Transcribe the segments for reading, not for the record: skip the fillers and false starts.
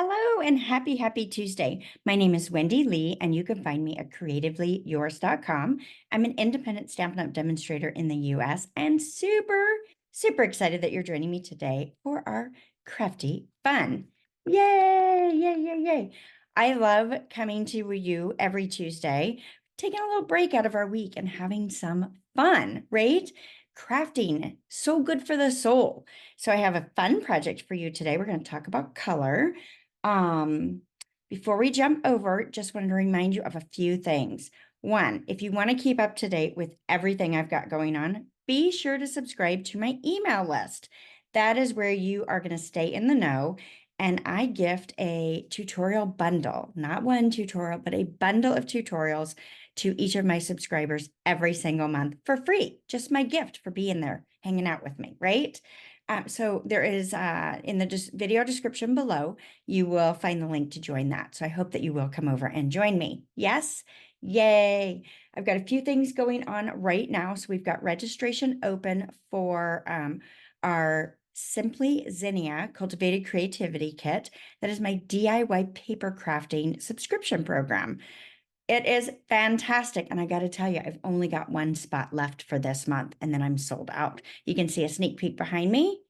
Hello and happy Tuesday. My name is Wendy Lee, and you can find me at creativeleeyours.com. I'm an independent Stampin' Up! Demonstrator in the US and super excited that you're joining me today for our crafty fun. Yay, yay, yay, yay. I love coming to you every Tuesday, taking a little break out of our week and having some fun, right? Crafting, so good for the soul. So I have a fun project for you today. We're going to talk about color. Um, Before we jump over, just wanted to remind you of a few things. One, if you want to keep up to date with everything I've got going on, be sure to subscribe to my email list. That is where you are going to stay in the know. And I gift a tutorial bundle, not one tutorial, but a bundle of tutorials to each of my subscribers every single month for free. Just my gift for being there, hanging out with me, right? So there is in the video description below, you will find the link to join that. So I hope that you will come over and join me. Yes? Yay. I've got a few things going on right now. So we've got registration open for our Simply Zinnia Cultivated Creativity Kit. That is my DIY paper crafting subscription program. It is fantastic. And I got to tell you, I've only got one spot left for this month, and then I'm sold out. You can see a sneak peek behind me.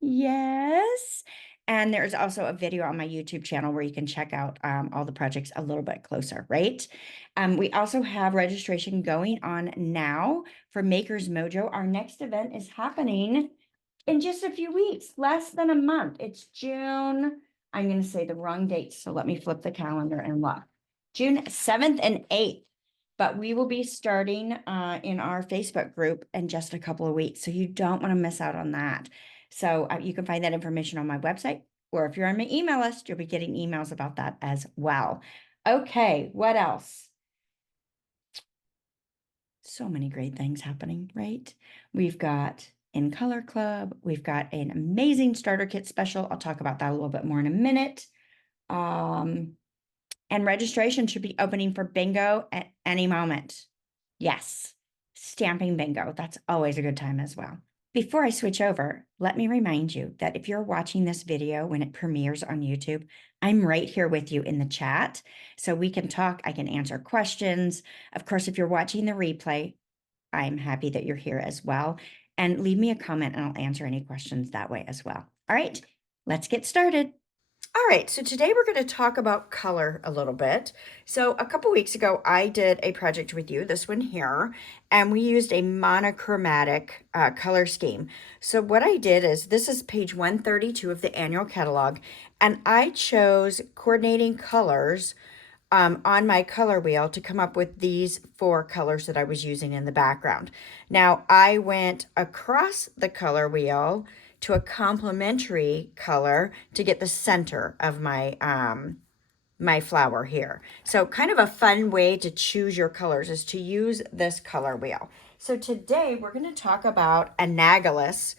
Yes. And there's also a video on my YouTube channel where you can check out all the projects a little bit closer, right? We also have registration going on now for Maker's Mojo. Our next event is happening in just a few weeks, less than a month. It's June. I'm going to say the wrong date, so let me flip the calendar and look. June 7th and 8th. But we will be starting in our Facebook group in just a couple of weeks. So you don't want to miss out on that. So you can find that information on my website, or if you're on my email list, you'll be getting emails about that as well. Okay, what else? So many great things happening, right? We've got In Color Club. We've got an amazing starter kit special. I'll talk about that a little bit more in a minute. And registration should be opening for bingo at any moment. Yes, stamping bingo. That's always a good time as well. Before I switch over, let me remind you that if you're watching this video when it premieres on YouTube, I'm right here with you in the chat. So we can talk, I can answer questions. Of course, if you're watching the replay, I'm happy that you're here as well. And leave me a comment and I'll answer any questions that way as well. All right, let's get started. All right, so today we're going to talk about color a little bit. So a couple weeks ago, I did a project with you, this one here, and we used a monochromatic color scheme. So what I did is, this is page 132 of the annual catalog, and I chose coordinating colors on my color wheel to come up with these 4 colors that I was using in the background. Now, I went across the color wheel to a complementary color to get the center of my my flower here. So kind of a fun way to choose your colors is to use this color wheel. So today we're going to talk about analogous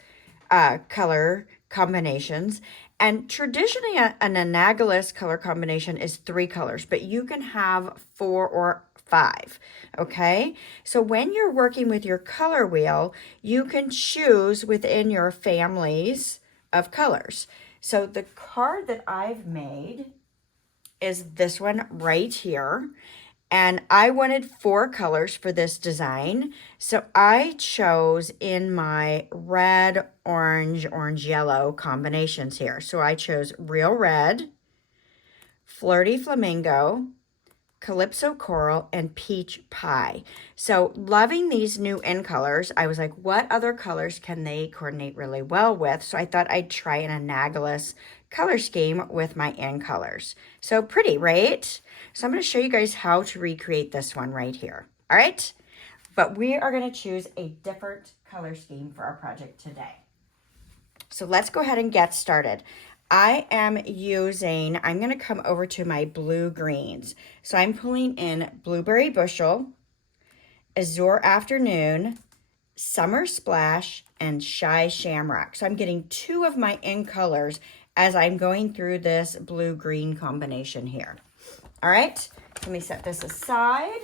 color combinations. And traditionally an analogous color combination is 3 colors, but you can have 4 or 5. Okay, so when you're working with your color wheel, you can choose within your families of colors. So the card that I've made is this one right here. And I wanted 4 colors for this design. So I chose in my red, orange, yellow combinations here. So I chose Real Red, Flirty Flamingo, Calypso Coral, and Peach Pie. So loving these new in colors, I was like, what other colors can they coordinate really well with? So I thought I'd try an analogous color scheme with my in colors. So pretty, right? So I'm going to show you guys how to recreate this one right here. All right? But we are going to choose a different color scheme for our project today. So let's go ahead and get started. I'm going to come over to my blue greens. So I'm pulling in Blueberry Bushel, Azure Afternoon, Summer Splash, and Shy Shamrock. So I'm getting 2 of my in colors as I'm going through this blue-green combination here. All right, let me set this aside.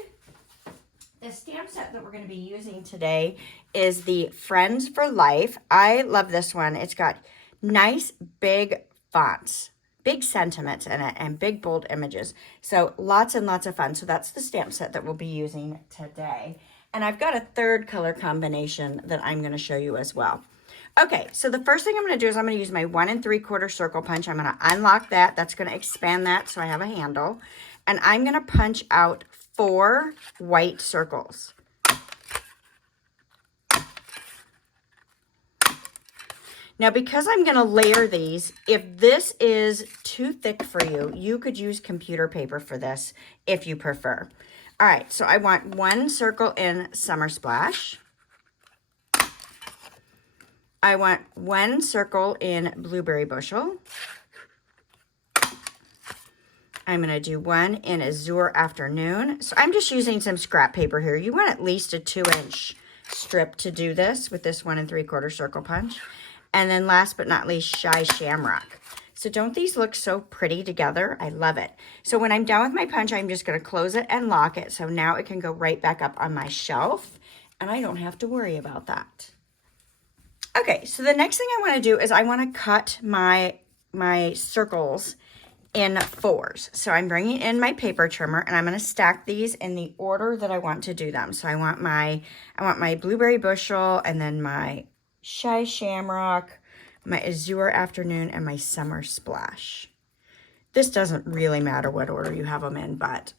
The stamp set that we're going to be using today is the Friends for Life. I love this one. It's got nice big fonts, big sentiment in it and big bold images. So lots and lots of fun. So that's the stamp set that we'll be using today. And I've got a third color combination that I'm going to show you as well. Okay, so the first thing I'm going to do is I'm going to use my 1 3/4 circle punch. I'm going to unlock that. That's going to expand that so I have a handle. And I'm going to punch out 4 white circles. Now, because I'm going to layer these, if this is too thick for you, you could use computer paper for this if you prefer. All right, so I want 1 circle in Summer Splash. I want 1 circle in Blueberry Bushel. I'm going to do 1 in Azure Afternoon. So I'm just using some scrap paper here. You want at least a 2-inch strip to do this with this 1 3/4 circle punch. And then last but not least, Shy Shamrock. So don't these look so pretty together? I love it. So when I'm done with my punch, I'm just going to close it and lock it. So now it can go right back up on my shelf. And I don't have to worry about that. Okay, so the next thing I want to do is I want to cut my circles in 4s. So I'm bringing in my paper trimmer and I'm going to stack these in the order that I want to do them. So I want my Blueberry Bushel, and then my Shy Shamrock, my Azure Afternoon, and my Summer Splash. This doesn't really matter what order you have them in, but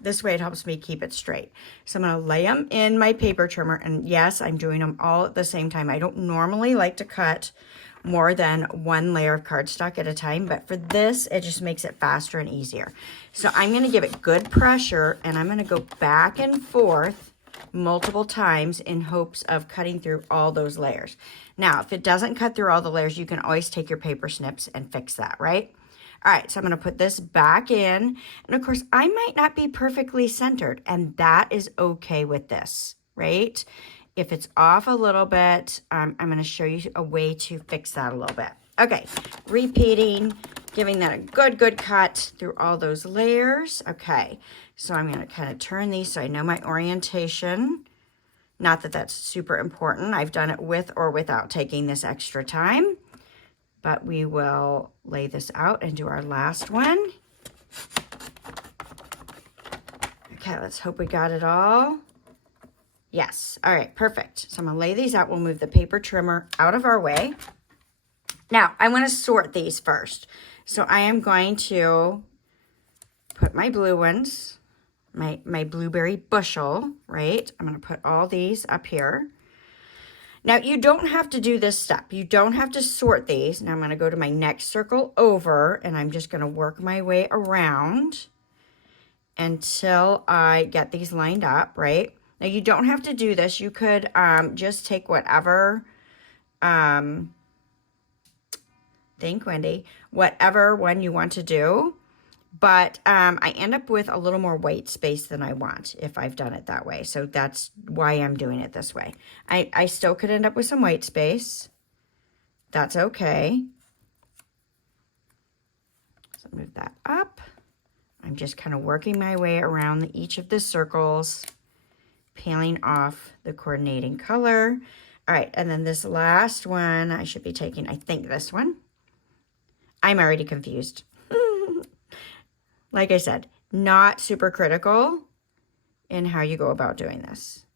this way it helps me keep it straight. So I'm going to lay them in my paper trimmer, and yes, I'm doing them all at the same time. I don't normally like to cut more than 1 layer of cardstock at a time, but for this, it just makes it faster and easier. So I'm going to give it good pressure, and I'm going to go back and forth multiple times in hopes of cutting through all those layers. Now, if it doesn't cut through all the layers, you can always take your paper snips and fix that, right? All right, so I'm going to put this back in. And of course, I might not be perfectly centered, and that is okay with this, right? If it's off a little bit, I'm going to show you a way to fix that a little bit. Okay, repeating, giving that a good cut through all those layers. Okay, so I'm going to kind of turn these so I know my orientation. Not that that's super important. I've done it with or without taking this extra time. But we will lay this out and do our last one. Okay, let's hope we got it all. Yes, all right, perfect. So I'm gonna lay these out. We'll move the paper trimmer out of our way. Now, I wanna sort these first. So I am going to put my blue ones, my Blueberry Bushel, right? I'm gonna put all these up here. Now, you don't have to do this step. You don't have to sort these. Now, I'm going to go to my next circle over, and I'm just going to work my way around until I get these lined up, right? Now, you don't have to do this. You could just take whatever, think, Wendy, whatever one you want to do. But I end up with a little more white space than I want if I've done it that way. So that's why I'm doing it this way. I still could end up with some white space. That's okay. So move that up. I'm just kind of working my way around each of the circles, peeling off the coordinating color. All right, and then this last one, I should be taking, I think this one. I'm already confused. Like I said, not super critical in how you go about doing this.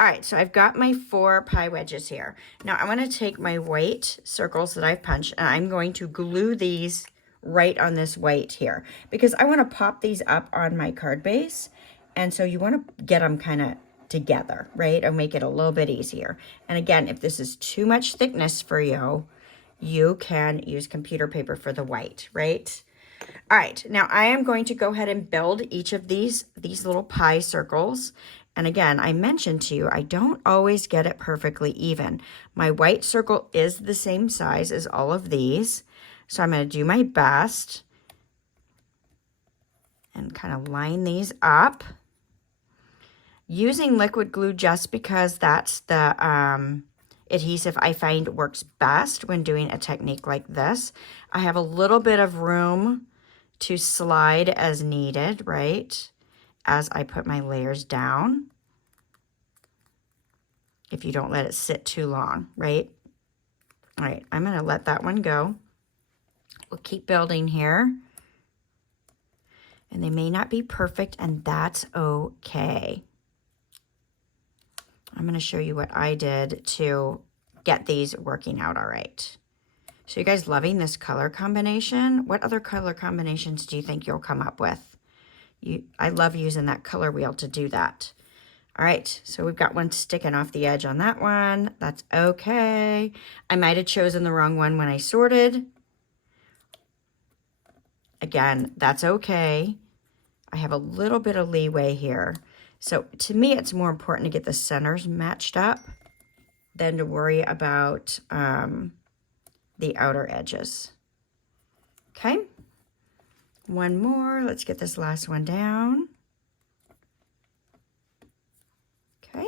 All right, so I've got my 4 pie wedges here. Now I'm going to take my white circles that I've punched, and I'm going to glue these right on this white here because I want to pop these up on my card base. And so you want to get them kind of together, right? And make it a little bit easier. And again, if this is too much thickness for you, you can use computer paper for the white, right? All right, now I am going to go ahead and build each of these little pie circles. And again, I mentioned to you, I don't always get it perfectly even. My white circle is the same size as all of these. So I'm going to do my best and kind of line these up. Using liquid glue just because that's the adhesive I find works best when doing a technique like this. I have a little bit of room to slide as needed, right? As I put my layers down. If you don't let it sit too long, right? All right, I'm gonna let that one go. We'll keep building here. And they may not be perfect, and that's okay. I'm going to show you what I did to get these working out all right. So you guys loving this color combination? What other color combinations do you think you'll come up with? I love using that color wheel to do that. All right, so we've got one sticking off the edge on that one. That's okay. I might have chosen the wrong one when I sorted. Again, that's okay. I have a little bit of leeway here. So to me, it's more important to get the centers matched up than to worry about the outer edges. Okay, one more. Let's get this last one down. Okay.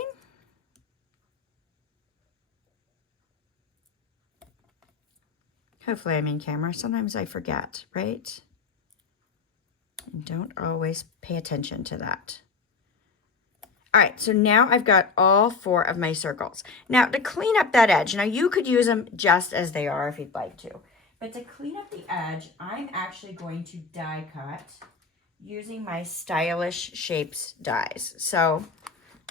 Hopefully I'm in camera. Sometimes I forget, right? And don't always pay attention to that. All right, so now I've got all 4 of my circles. Now to clean up that edge, now you could use them just as they are if you'd like to. But to clean up the edge, I'm actually going to die cut using my Stylish Shapes dies. So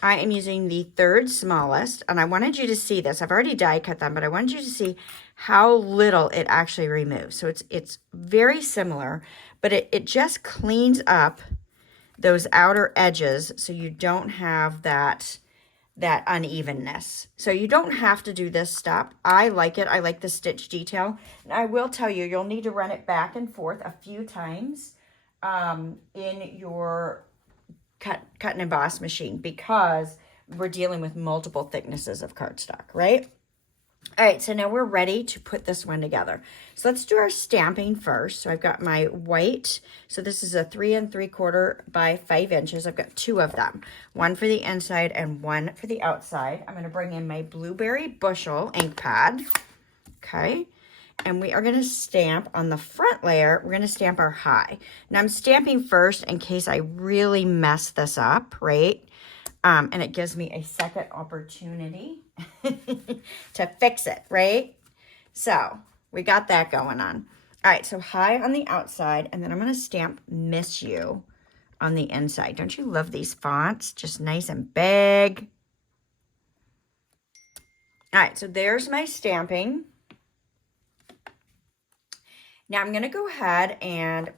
I am using the 3rd smallest, and I wanted you to see this. I've already die cut them, but I wanted you to see how little it actually removes. So it's very similar, but it just cleans up those outer edges so you don't have that unevenness. So you don't have to do this step. I like it. I like the stitch detail. And I will tell you, you'll need to run it back and forth a few times in your cut and emboss machine because we're dealing with multiple thicknesses of cardstock, right? All right, so now we're ready to put this one together. So let's do our stamping first. So I've got my white. So this is a 3 3/4 by 5 inches. I've got 2 of them, one for the inside and one for the outside. I'm going to bring in my Blueberry Bushel ink pad. Okay. And we are going to stamp on the front layer. We're going to stamp our high. Now I'm stamping first in case I really mess this up, right? And it gives me a second opportunity to fix it, right? So we got that going on. All right, so high on the outside, and then I'm going to stamp Miss You on the inside. Don't you love these fonts? Just nice and big. All right, so there's my stamping. Now I'm going to go ahead and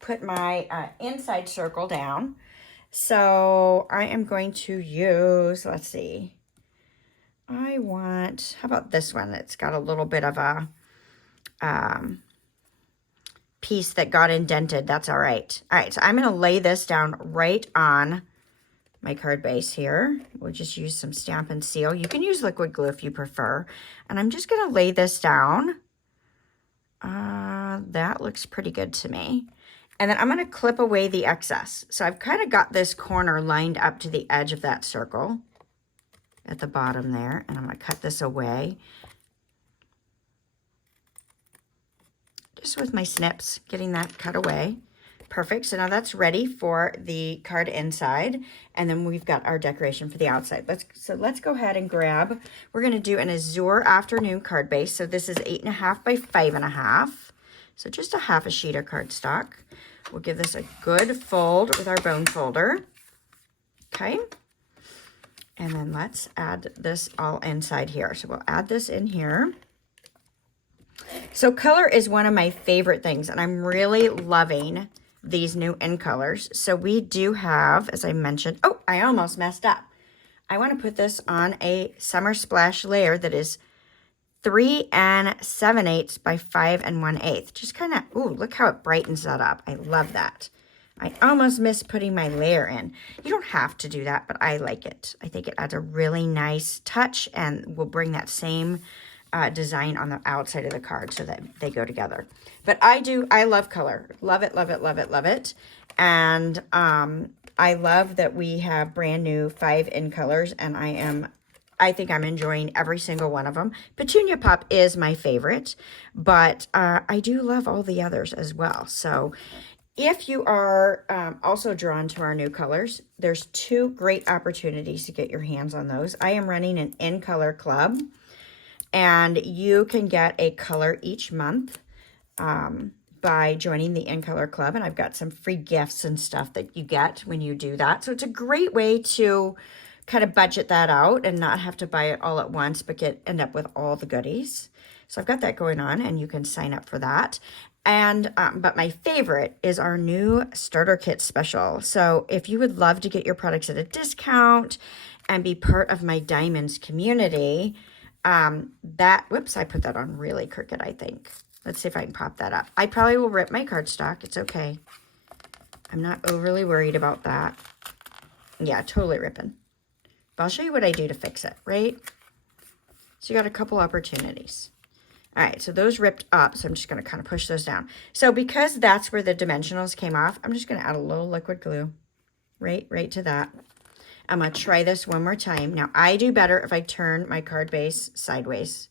put my inside circle down. So I am going to use, let's see, how about this one that's got a little bit of a piece that got indented. That's all right. All right, so I'm going to lay this down right on my card base here. We'll just use some Stampin' Seal. You can use liquid glue if you prefer. And I'm just going to lay this down. That looks pretty good to me. And then I'm going to clip away the excess. So I've kind of got this corner lined up to the edge of that circle at the bottom there. And I'm going to cut this away. Just with my snips, getting that cut away. Perfect. So now that's ready for the card inside. And then we've got our decoration for the outside. Let's go ahead and grab, we're going to do an Azure Afternoon card base. So this is 8.5 by 5.5. So just a half a sheet of cardstock. We'll give this a good fold with our bone folder. Okay. And then let's add this all inside here. So we'll add this in here. So color is one of my favorite things, and I'm really loving these new in colors. So we do have, as I mentioned, oh, I almost messed up. I want to put this on a Summer Splash layer that is 3 7/8 by 5 1/8. Just kind of, ooh, look how it brightens that up. I love that. I almost missed putting my layer in. You don't have to do that, but I like it. I think it adds a really nice touch and will bring that same design on the outside of the card so that they go together. But I love color. Love it, love it, love it, love it. And I love that we have brand new 5 in colors, and I think I'm enjoying every single one of them. Petunia Pop is my favorite, but I do love all the others as well. So if you are also drawn to our new colors, there's 2 great opportunities to get your hands on those. I am running an in-color club, and you can get a color each month by joining the In Color Club, and I've got some free gifts and stuff that you get when you do that. So it's a great way to kind of budget that out and not have to buy it all at once, but end up with all the goodies. So I've got that going on, and you can sign up for that. And but my favorite is our new starter kit special. So if you would love to get your products at a discount and be part of my Diamonds community, whoops, I put that on really crooked, I think. Let's see if I can pop that up. I probably will rip my cardstock. It's okay. I'm not overly worried about that. Yeah, totally ripping. But I'll show you what I do to fix it, right? So you got a couple opportunities. All right, so those ripped up, so I'm just going to kind of push those down. So because that's where the dimensionals came off, I'm just going to add a little liquid glue right to that. I'm going to try this one more time. Now, I do better if I turn my card base sideways.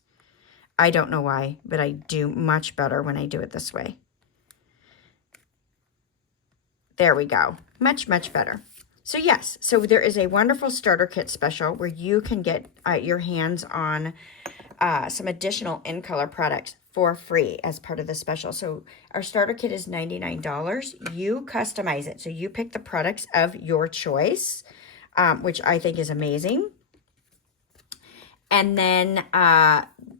I don't know why, but I do much better when I do it this way. There we go. Much better. So yes, so there is a wonderful starter kit special where you can get your hands on some additional In Color products for free as part of the special. So our starter kit is $99. You customize it. So you pick the products of your choice, which I think is amazing. And then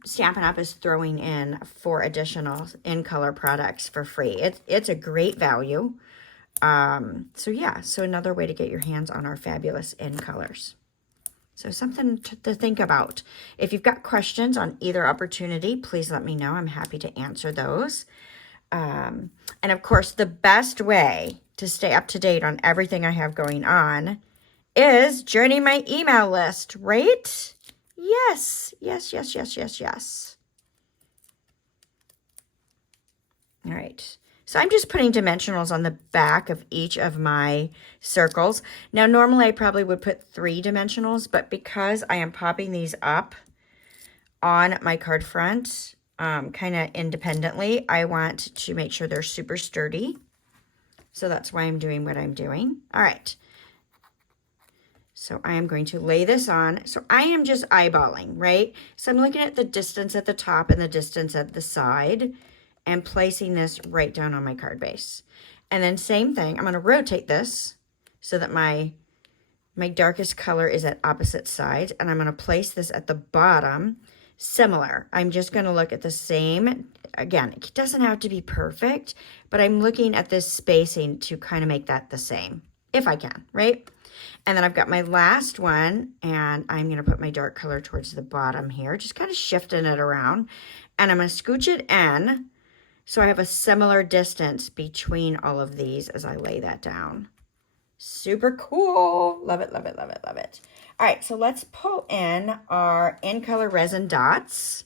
Stampin' Up! Is throwing in 4 additional In Color products for free. It's a great value. So yeah, so another way to get your hands on our fabulous In Colors. So something to think about. If you've got questions on either opportunity, please let me know. I'm happy to answer those. And of course, the best way to stay up to date on everything I have going on is joining my email list, right? Yes. All right. So I'm just putting dimensionals on the back of each of my circles. Now, normally I probably would put 3 dimensionals, but because I am popping these up on my card front kind of independently, I want to make sure they're super sturdy. So that's why I'm doing what I'm doing. All right. So I am going to lay this on. So I am just eyeballing, right? So I'm looking at the distance at the top and the distance at the side and placing this right down on my card base. And then same thing, I'm going to rotate this so that my darkest color is at opposite sides, and I'm going to place this at the bottom similar. I'm just going to look at the same. Again, it doesn't have to be perfect, but I'm looking at this spacing to kind of make that the same, if I can, right? And then I've got my last one, and I'm going to put my dark color towards the bottom here, just kind of shifting it around. And I'm going to scooch it in so I have a similar distance between all of these as I lay that down. Super cool. Love it. All right, so let's pull in our In Color resin dots,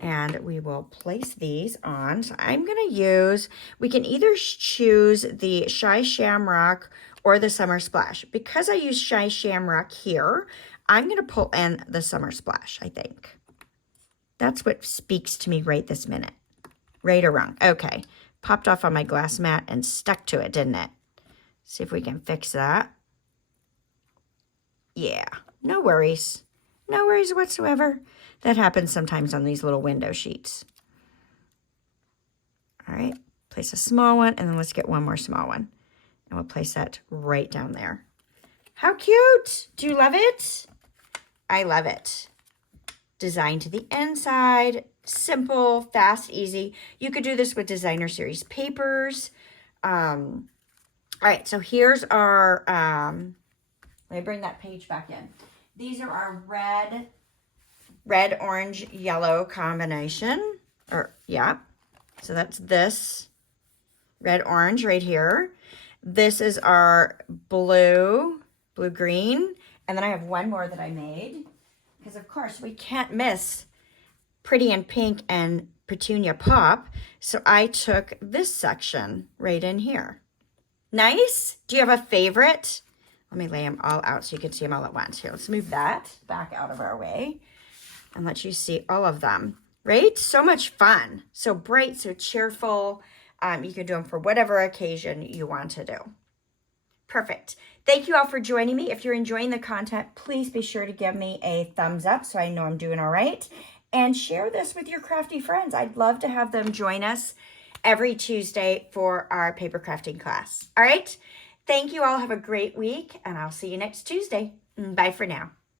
and we will place these on. So I'm going to use, we can either choose the Shy Shamrock or the Summer Splash. Because I use Shy Shamrock here, I'm going to pull in the Summer Splash, I think. That's what speaks to me right this minute. Right or wrong? Okay. Popped off on my glass mat and stuck to it, didn't it? See if we can fix that. Yeah, no worries. No worries whatsoever. That happens sometimes on these little window sheets. All right, place a small one, and then let's get one more small one. And we'll place that right down there. How cute! Do you love it? I love it. Designed to the inside, simple, fast, easy. You could do this with designer series papers. All right, so here's our, let me bring that page back in. These are our red, orange, yellow combination. So that's this red, orange right here. This is our blue, green. And then I have one more that I made. Because, of course, we can't miss Pretty in Pink and Petunia Pop. So I took this section right in here. Nice? Do you have a favorite? Let me lay them all out so you can see them all at once. Here, let's move that back out of our way and let you see all of them. Right? So much fun. So bright, so cheerful. You can do them for whatever occasion you want to do. Perfect. Thank you all for joining me. If you're enjoying the content, please be sure to give me a thumbs up so I know I'm doing all right. And share this with your crafty friends. I'd love to have them join us every Tuesday for our paper crafting class. All right. Thank you all. Have a great week, and I'll see you next Tuesday. Bye for now.